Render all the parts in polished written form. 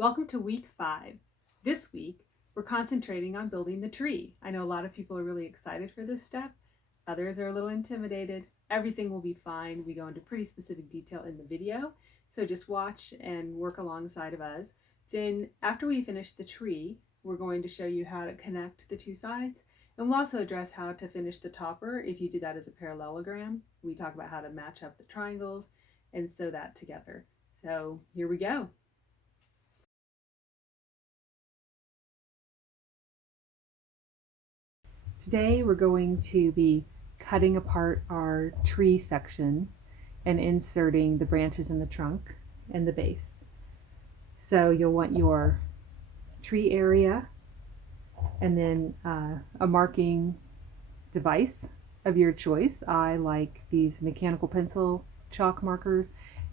Welcome to week 5. This week, we're concentrating on building the tree. I know a lot of people are really excited for this step. Others are a little intimidated. Everything will be fine. We go into pretty specific detail in the video, so just watch and work alongside of us. Then after we finish the tree, we're going to show you how to connect the two sides, and we'll also address how to finish the topper if you do that as a parallelogram. We talk about how to match up the triangles and sew that together. So here we go. Today we're going to be cutting apart our tree section and inserting the branches in the trunk and the base. So you'll want your tree area and then a marking device of your choice. I like these mechanical pencil chalk markers,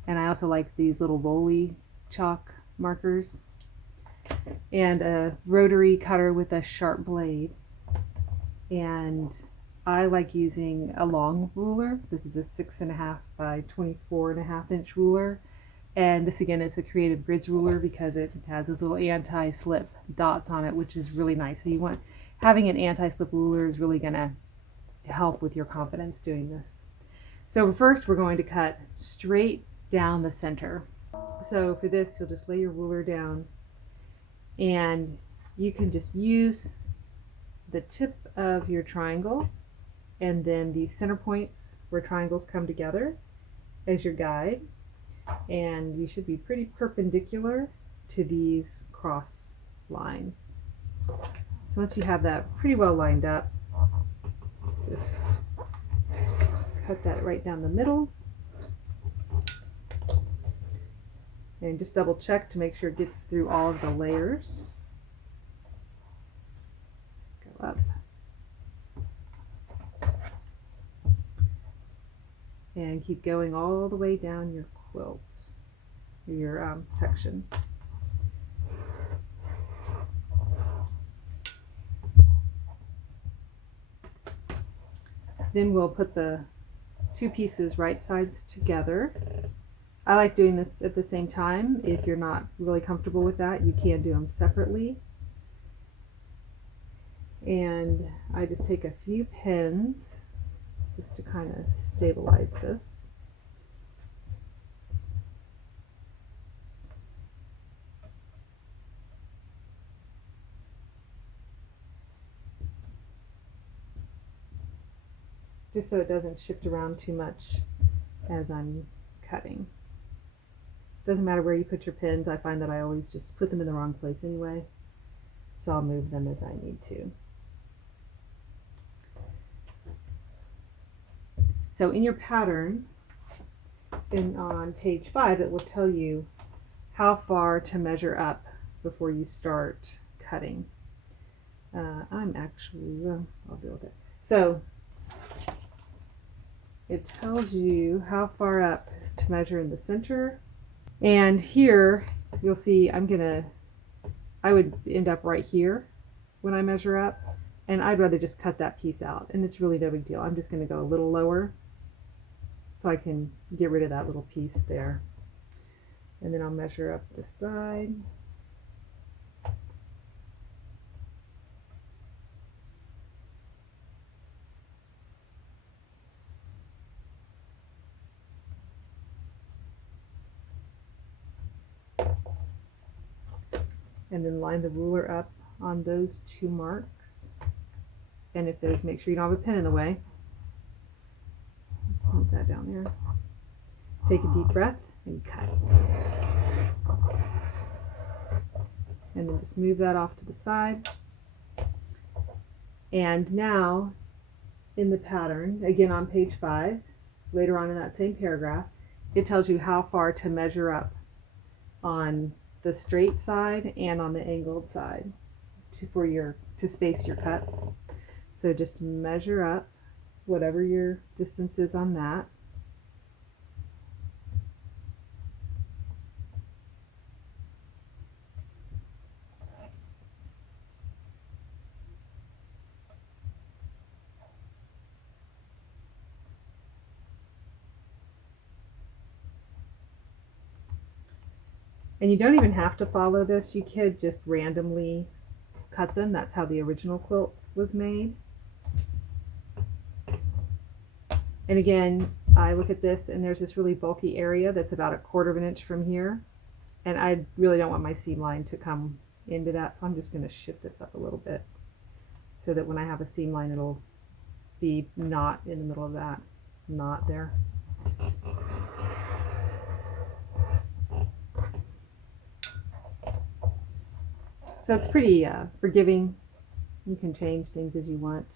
and I also like these little roly chalk markers, and a rotary cutter with a sharp blade. And I like using a long ruler. This is a 6.5 by 24.5 inch ruler. And this again is a Creative Grids ruler because it has those little anti-slip dots on it, which is really nice. So having an anti-slip ruler is really gonna help with your confidence doing this. So first we're going to cut straight down the center. So for this, you'll just lay your ruler down and you can just use the tip of your triangle and then the center points where triangles come together as your guide, and you should be pretty perpendicular to these cross lines. So once you have that pretty well lined up, just cut that right down the middle and just double check to make sure it gets through all of the layers. Up and keep going all the way down your quilt, your section. Then we'll put the two pieces right sides together. I like doing this at the same time. If you're not really comfortable with that, you can do them separately. And I just take a few pins just to kind of stabilize this. Just so it doesn't shift around too much as I'm cutting. Doesn't matter where you put your pins. I find that I always just put them in the wrong place anyway, so I'll move them as I need to. So in your pattern, on page 5, it will tell you how far to measure up before you start cutting. I'll deal with it. So it tells you how far up to measure in the center. And here you'll see I would end up right here when I measure up, and I'd rather just cut that piece out, and it's really no big deal. I'm just going to go a little lower so I can get rid of that little piece there. And then I'll measure up the side. And then line the ruler up on those two marks. And if there's, make sure you don't have a pin in the way. Just lump that down there. Take a deep breath and cut. And then just move that off to the side. And now in the pattern, again on page 5, later on in that same paragraph, it tells you how far to measure up on the straight side and on the angled side to space your cuts. So just measure up whatever your distance is on that. And you don't even have to follow this. You could just randomly cut them. That's how the original quilt was made. And again, I look at this and there's this really bulky area that's about 1/4 of an inch from here. And I really don't want my seam line to come into that, so I'm just going to shift this up a little bit so that when I have a seam line, it'll be not in the middle of that knot there. So it's pretty forgiving. You can change things as you want.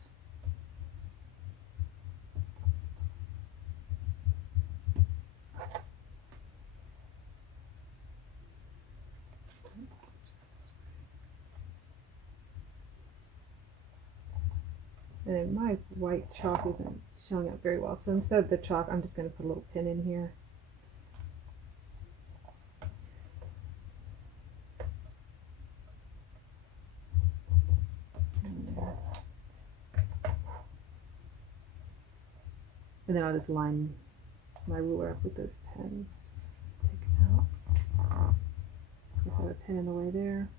And my white chalk isn't showing up very well, so instead of the chalk, I'm just going to put a little pin in here. And then I'll just line my ruler up with those pins. Take it out. Of course, I have a pin in the way there.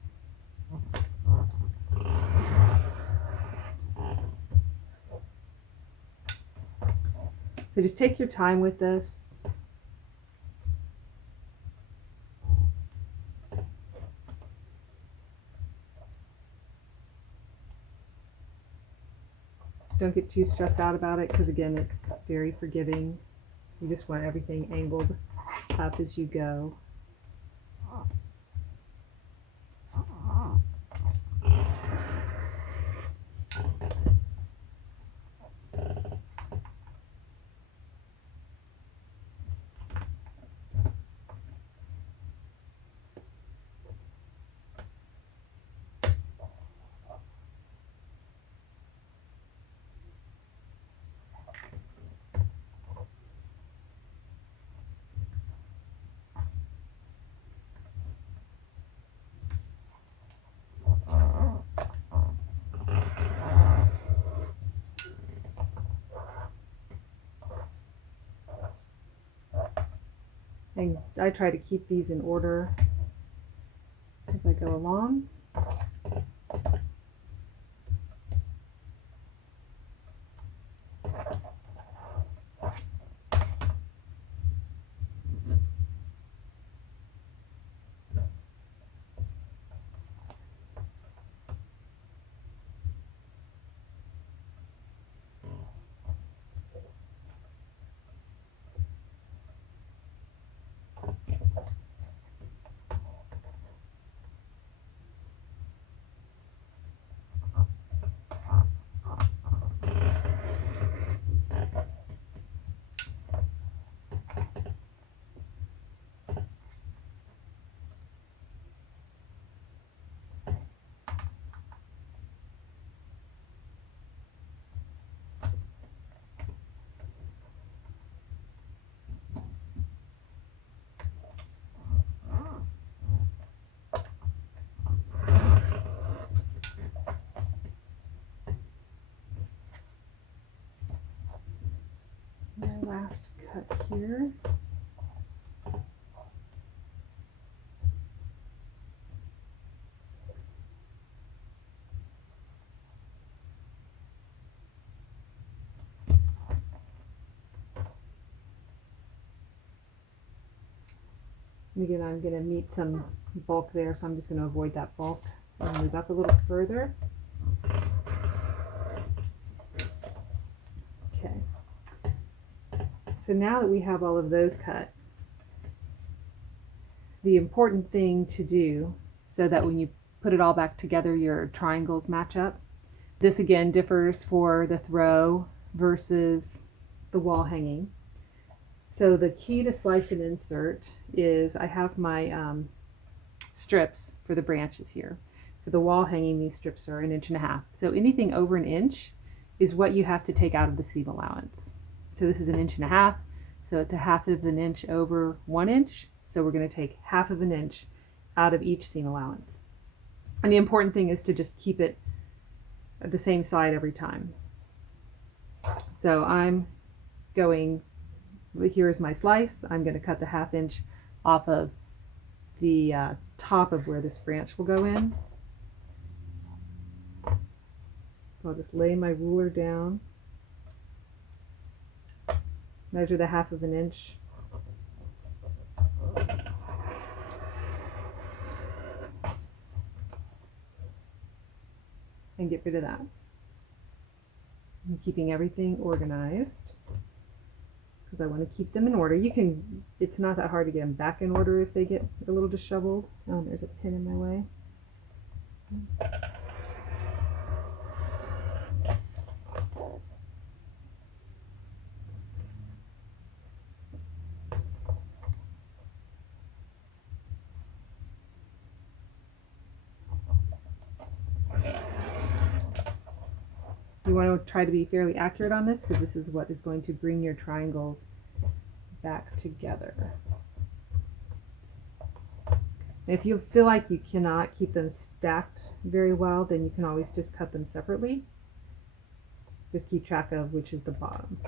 So just take your time with this. Don't get too stressed out about it because again, it's very forgiving. You just want everything angled up as you go. And I try to keep these in order as I go along. My last cut here. And again, I'm going to meet some bulk there, so I'm just going to avoid that bulk and move up a little further. Okay. So now that we have all of those cut, the important thing to do so that when you put it all back together, your triangles match up. This again differs for the throw versus the wall hanging. So the key to slice and insert is I have my strips for the branches here. For the wall hanging, these strips are 1.5 inches. So anything over 1 inch is what you have to take out of the seam allowance. So this is 1.5 inches, so it's 1/2 inch over 1 inch. So we're going to take 1/2 inch out of each seam allowance. And the important thing is to just keep it at the same side every time. So I'm going, here is my slice. I'm going to cut the 1/2 inch off of the top of where this branch will go in. So I'll just lay my ruler down, measure the 1/2 inch. And get rid of that. I'm keeping everything organized because I want to keep them in order. It's not that hard to get them back in order if they get a little disheveled. Oh, there's a pin in my way. You want to try to be fairly accurate on this because this is what is going to bring your triangles back together. And if you feel like you cannot keep them stacked very well, then you can always just cut them separately. Just keep track of which is the bottom.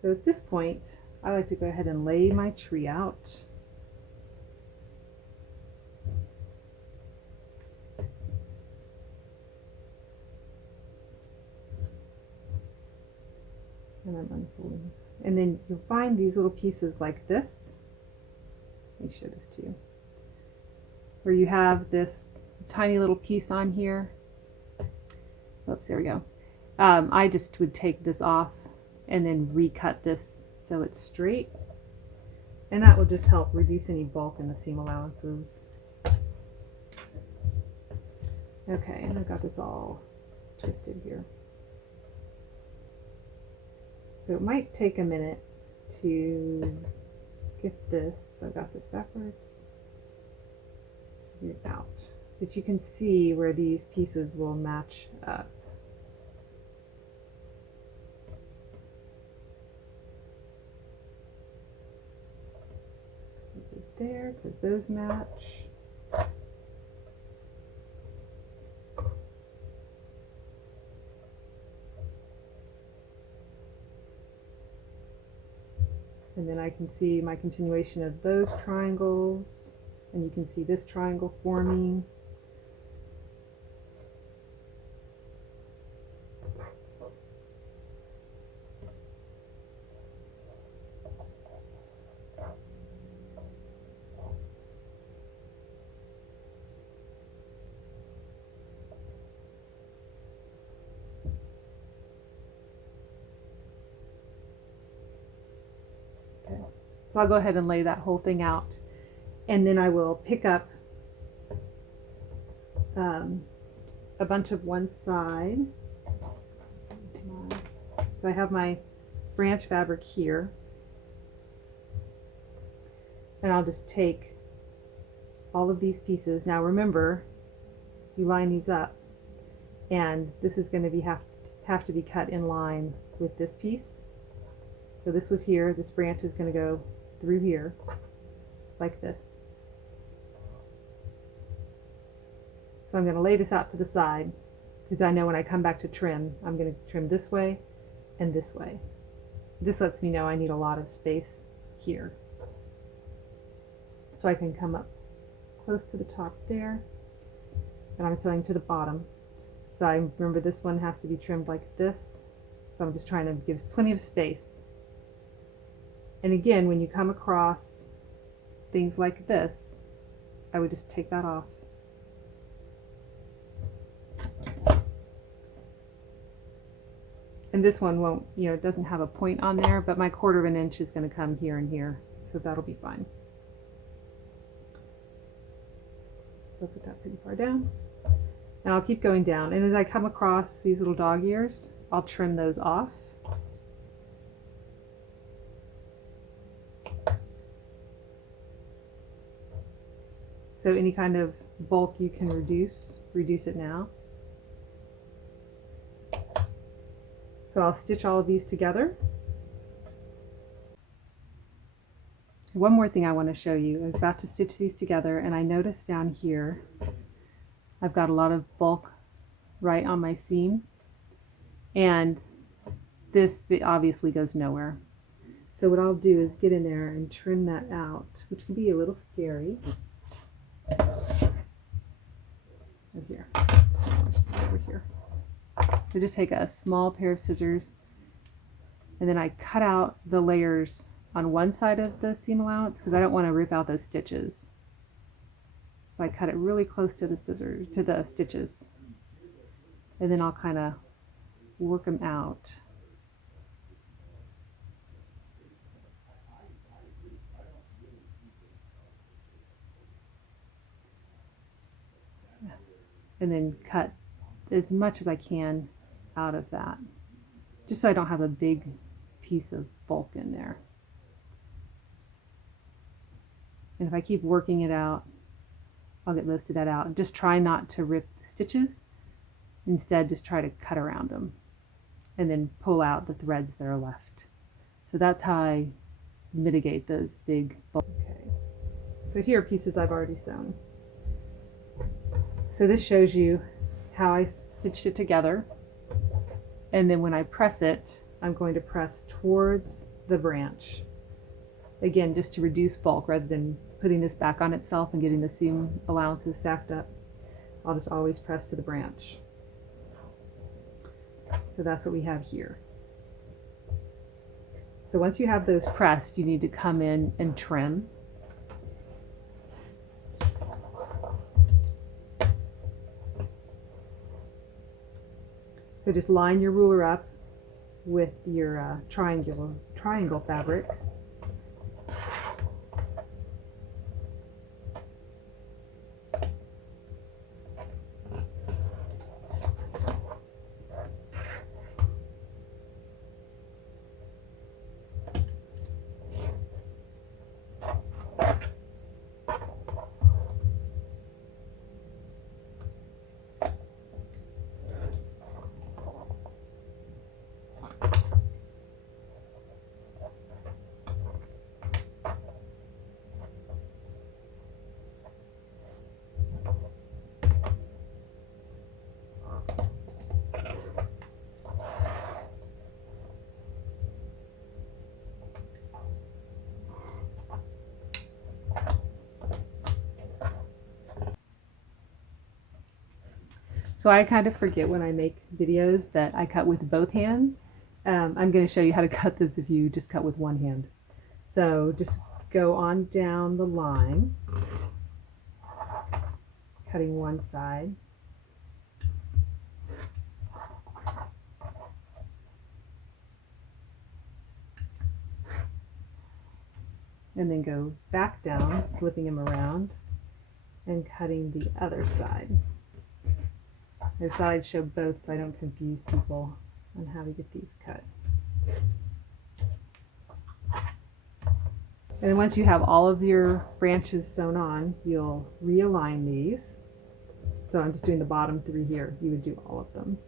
So at this point, I like to go ahead and lay my tree out. And I'm unfolding this. And then you'll find these little pieces like this. Let me show this to you. Where you have this tiny little piece on here. Oops, there we go. I just would take this off and then recut this so it's straight, and that will just help reduce any bulk in the seam allowances. Okay, and I've got this all twisted here, so it might take a minute to get this. I've got this backwards, get it out, but you can see where these pieces will match up. There, because those match. And then I can see my continuation of those triangles, and you can see this triangle forming. So I'll go ahead and lay that whole thing out, and then I will pick up a bunch of one side. So I have my branch fabric here, and I'll just take all of these pieces. Now remember, you line these up, and this is going to have to be cut in line with this piece. So this was here, this branch is going to go through here, like this. So I'm going to lay this out to the side, because I know when I come back to trim, I'm going to trim this way and this way. This lets me know I need a lot of space here. So I can come up close to the top there, and I'm sewing to the bottom. So I remember this one has to be trimmed like this. So I'm just trying to give plenty of space. And again, when you come across things like this, I would just take that off. And this one won't, it doesn't have a point on there, but my 1/4 of an inch is going to come here and here. So that'll be fine. So I'll put that pretty far down. And I'll keep going down. And as I come across these little dog ears, I'll trim those off. So any kind of bulk you can reduce it now. So I'll stitch all of these together. One more thing I want to show you. I was about to stitch these together, and I noticed down here I've got a lot of bulk right on my seam, and this obviously goes nowhere. So what I'll do is get in there and trim that out, which can be a little scary. Over here. Over here. So just take a small pair of scissors, and then I cut out the layers on one side of the seam allowance because I don't want to rip out those stitches. So I cut it really close to the stitches, and then I'll kind of work them out. And then cut as much as I can out of that, just so I don't have a big piece of bulk in there. And if I keep working it out, I'll get most of that out. And just try not to rip the stitches. Instead, just try to cut around them and then pull out the threads that are left. So that's how I mitigate those big bulk. Okay. So here are pieces I've already sewn. So this shows you how I stitched it together. And then when I press it, I'm going to press towards the branch. Again, just to reduce bulk rather than putting this back on itself and getting the seam allowances stacked up. I'll just always press to the branch. So that's what we have here. So once you have those pressed, you need to come in and trim. So just line your ruler up with your triangle fabric. So I kind of forget when I make videos that I cut with both hands. I'm going to show you how to cut this if you just cut with one hand. So just go on down the line, cutting one side. And then go back down, flipping them around and cutting the other side. I thought I'd show both so I don't confuse people on how to get these cut. And then once you have all of your branches sewn on, you'll realign these. So I'm just doing the bottom 3 here. You would do all of them.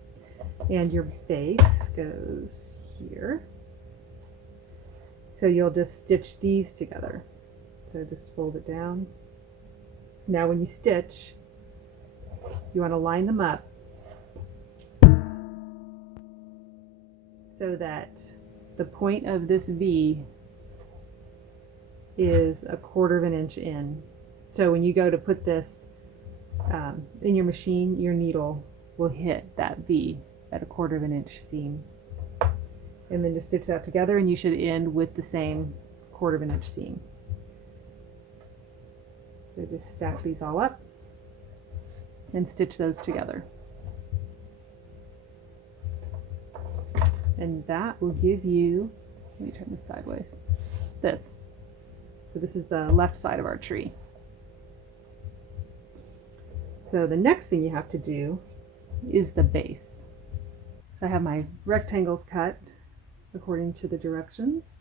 And your base goes here. So you'll just stitch these together. So just fold it down. Now when you stitch, you want to line them up so that the point of this V is 1/4 of an inch in. So when you go to put this in your machine, your needle will hit that V at 1/4 of an inch seam. And then just stitch that together, and you should end with the same 1/4 of an inch seam. So just stack these all up and stitch those together. And that will give you, let me turn this sideways, this. So this is the left side of our tree. So the next thing you have to do is the base. So I have my rectangles cut according to the directions,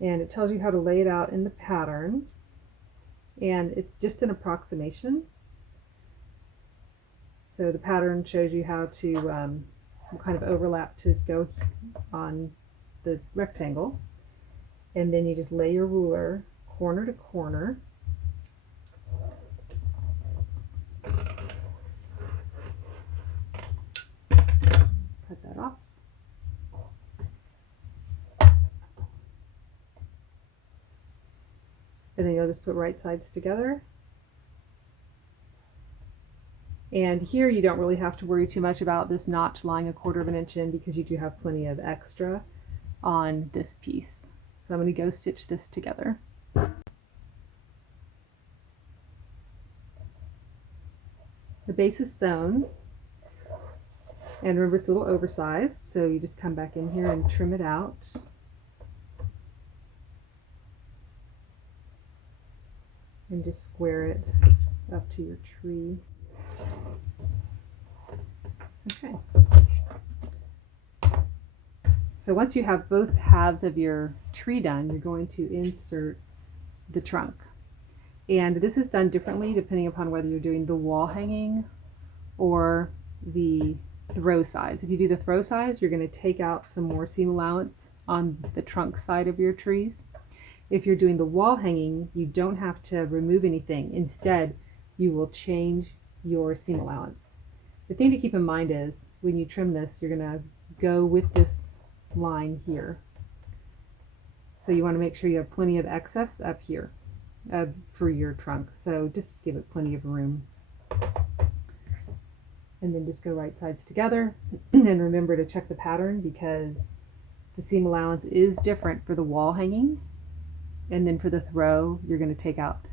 and it tells you how to lay it out in the pattern, and it's just an approximation. So the pattern shows you how to what kind of overlap to go on the rectangle, and then you just lay your ruler corner to corner. Cut that off. And then you'll just put right sides together. And here you don't really have to worry too much about this notch lying 1/4 of an inch in, because you do have plenty of extra on this piece. So I'm going to go stitch this together. The base is sewn, and remember it's a little oversized, so you just come back in here and trim it out. And just square it up to your tree. Okay. So once you have both halves of your tree done, you're going to insert the trunk. And this is done differently depending upon whether you're doing the wall hanging or the throw size. If you do the throw size, you're going to take out some more seam allowance on the trunk side of your trees. If you're doing the wall hanging, you don't have to remove anything. Instead, you will change your seam allowance. The thing to keep in mind is when you trim this, you're going to go with this line here. So you want to make sure you have plenty of excess up here for your trunk. So just give it plenty of room. And then just go right sides together. And remember to check the pattern, because the seam allowance is different for the wall hanging. And then for the throw, you're going to take out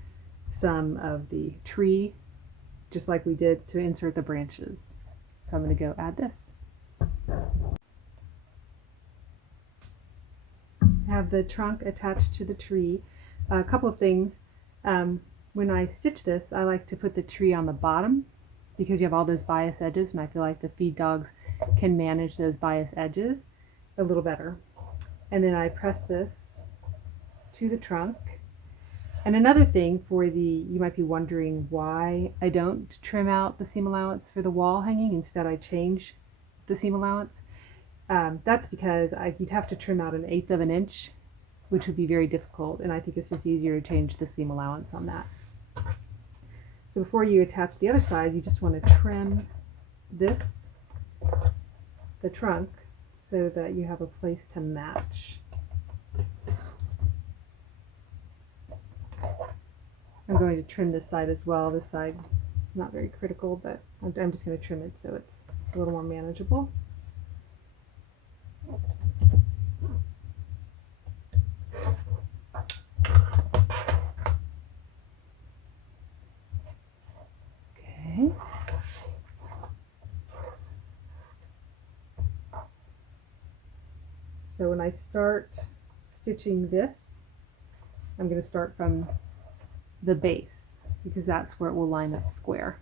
some of the tree, just like we did to insert the branches. So I'm going to go add this. Have the trunk attached to the tree. A couple of things. When I stitch this, I like to put the tree on the bottom, because you have all those bias edges, and I feel like the feed dogs can manage those bias edges a little better. And then I press this to the trunk. And another thing you might be wondering why I don't trim out the seam allowance for the wall hanging. Instead, I change the seam allowance. That's because you'd have to trim out 1/8 of an inch, which would be very difficult, and I think it's just easier to change the seam allowance on that. So before you attach the other side, you just want to trim the trunk, so that you have a place to match. I'm going to trim this side as well. This side is not very critical, but I'm just going to trim it so it's a little more manageable. Okay. So when I start stitching this, I'm going to start from the base, because that's where it will line up square.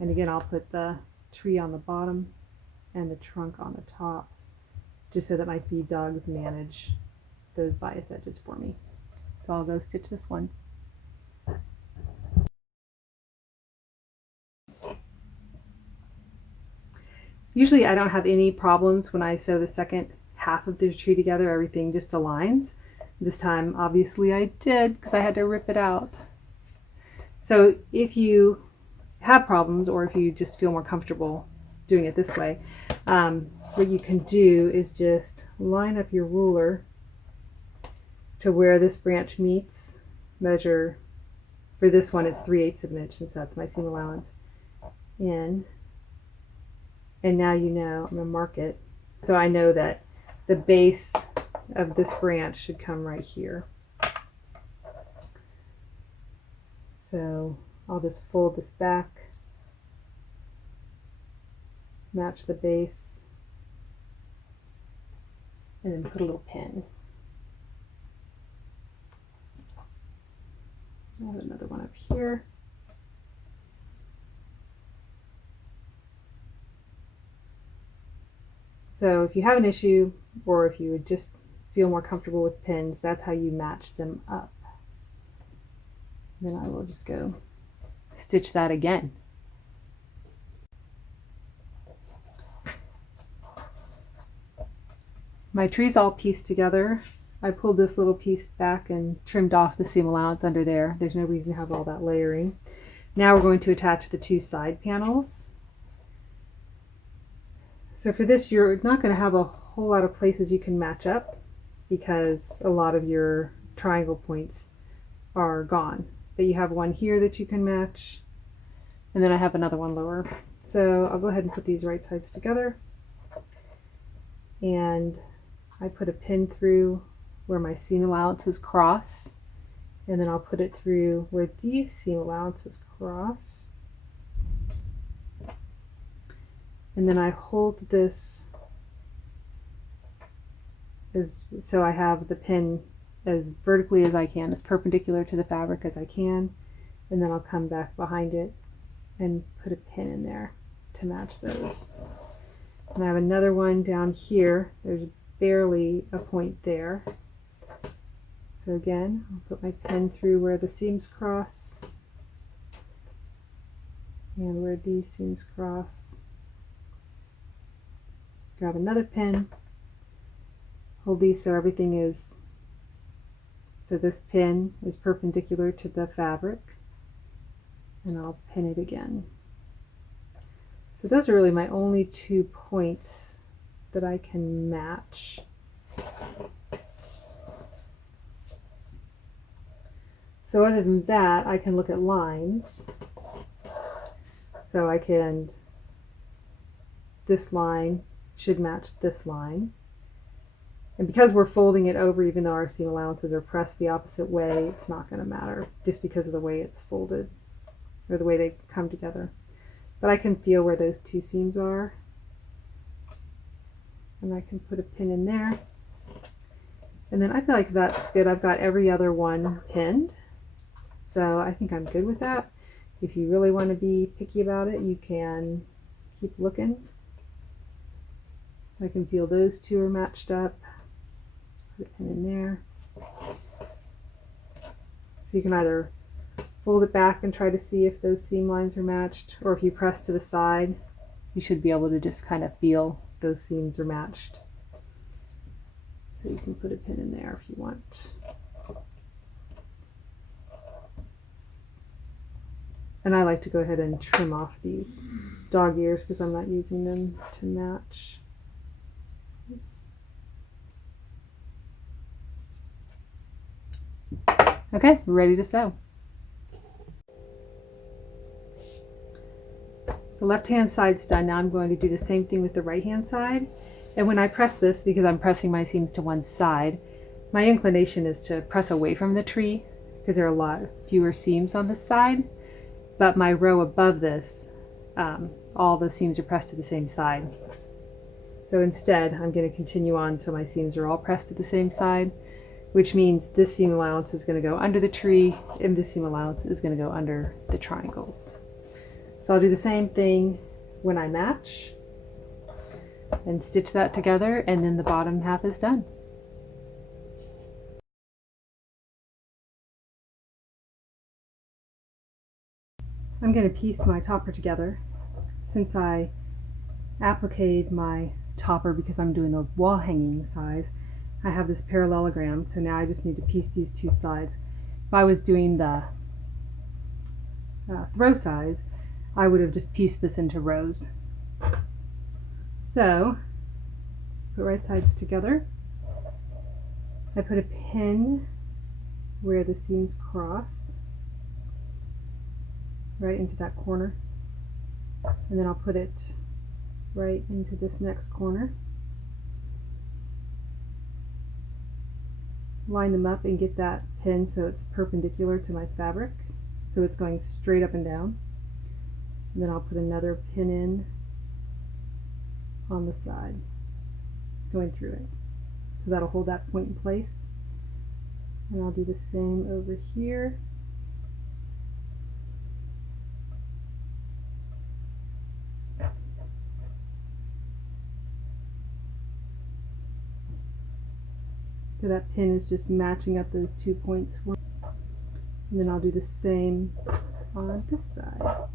And again, I'll put the tree on the bottom and the trunk on the top, just so that my feed dogs manage those bias edges for me. So I'll go stitch this one. Usually I don't have any problems when I sew the second half of the tree together. Everything just aligns. This time, obviously, I did, because I had to rip it out. So if you have problems, or if you just feel more comfortable doing it this way, What you can do is just line up your ruler to where this branch meets. Measure, for this one it's 3/8 of an inch since that's my seam allowance, in. And now you know, I'm going to mark it so I know that the base of this branch should come right here. So I'll just fold this back, match the base, and then put a little pin. I have another one up here. So if you have an issue, or if you would just feel more comfortable with pins, that's how you match them up. Then I will just go stitch that again. My tree's all pieced together. I pulled this little piece back and trimmed off the seam allowance under there. There's no reason to have all that layering. Now we're going to attach the two side panels. So for this, you're not going to have a whole lot of places you can match up because a lot of your triangle points are gone. But you have one here that you can match, and then I have another one lower. So I'll go ahead and put these right sides together, and I put a pin through where my seam allowances cross, and then I'll put it through where these seam allowances cross. And then I hold this so I have the pin as vertically as I can, as perpendicular to the fabric as I can, and then I'll come back behind it and put a pin in there to match those. And I have another one down here. There's barely a point there. So again, I'll put my pin through where the seams cross and where these seams cross. Grab another pin, hold these so everything is, so this pin is perpendicular to the fabric, and I'll pin it again. So those are really my only 2 points that I can match. So other than that, I can look at lines. So I can, this line should match this line. And because we're folding it over, even though our seam allowances are pressed the opposite way, it's not going to matter just because of the way it's folded or the way they come together. But I can feel where those 2 seams are, and I can put a pin in there. And then I feel like that's good. I've got every other one pinned, so I think I'm good with that. If you really want to be picky about it, you can keep looking. I can feel those 2 are matched up. Put a pin in there. So you can either fold it back and try to see if those seam lines are matched, or if you press to the side, you should be able to just kind of feel those seams are matched. So you can put a pin in there if you want. And I like to go ahead and trim off these dog ears because I'm not using them to match. Oops. Okay, we're ready to sew. The left hand side's done. Now I'm going to do the same thing with the right hand side. And when I press this, because I'm pressing my seams to one side, my inclination is to press away from the tree because there are a lot fewer seams on this side. But my row above this, all the seams are pressed to the same side. So instead, I'm going to continue on so my seams are all pressed to the same side, which means this seam allowance is going to go under the tree and this seam allowance is going to go under the triangles. So I'll do the same thing when I match and stitch that together, and then the bottom half is done. I'm going to piece my topper together. Since I appliqued my topper because I'm doing a wall hanging size, I have this parallelogram, so now I just need to piece these 2 sides. If I was doing the throw size, I would have just pieced this into rows. So, put right sides together. I put a pin where the seams cross, right into that corner, and then I'll put it right into this next corner. Line them up and get that pin so it's perpendicular to my fabric, so it's going straight up and down. And then I'll put another pin in on the side, going through it. So that'll hold that point in place. And I'll do the same over here. So that pin is just matching up those 2 points. And then I'll do the same on this side.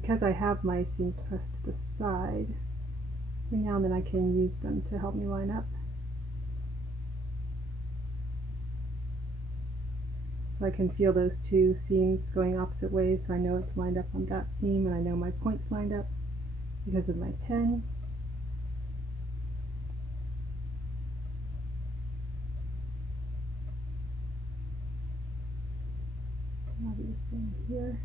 Because I have my seams pressed to the side, every now and then I can use them to help me line up. So I can feel those two seams going opposite ways, so I know it's lined up on that seam, and I know my point's lined up because of my pin. I'll do the same here.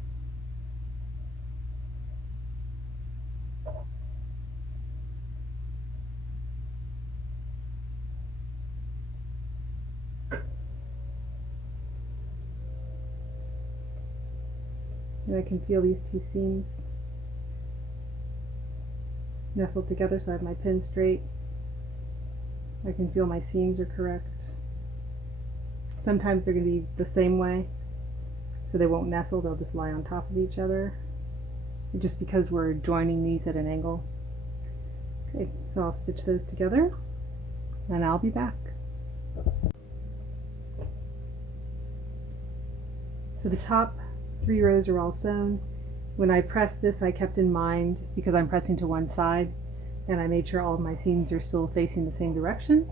And I can feel these two seams nestled together, so I have my pin straight. I can feel my seams are correct. Sometimes they're going to be the same way, so they won't nestle, they'll just lie on top of each other, just because we're joining these at an angle. Okay, so I'll stitch those together, and I'll be back. So the top 3 rows are all sewn. When I pressed this, I kept in mind, because I'm pressing to one side, and I made sure all of my seams are still facing the same direction.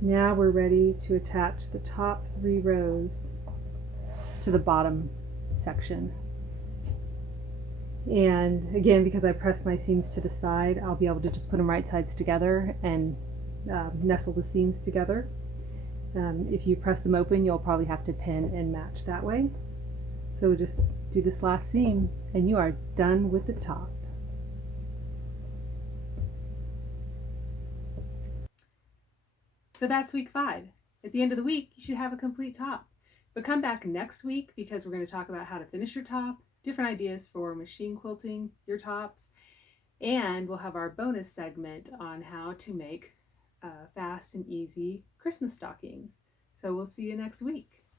Now we're ready to attach the top 3 rows to the bottom section. And again, because I pressed my seams to the side, I'll be able to just put them right sides together and nestle the seams together. If you press them open, you'll probably have to pin and match that way. So we'll just do this last seam and you are done with the top. So that's week 5. At the end of the week, you should have a complete top. But come back next week because we're going to talk about how to finish your top, different ideas for machine quilting your tops, and we'll have our bonus segment on how to make fast and easy Christmas stockings. So we'll see you next week.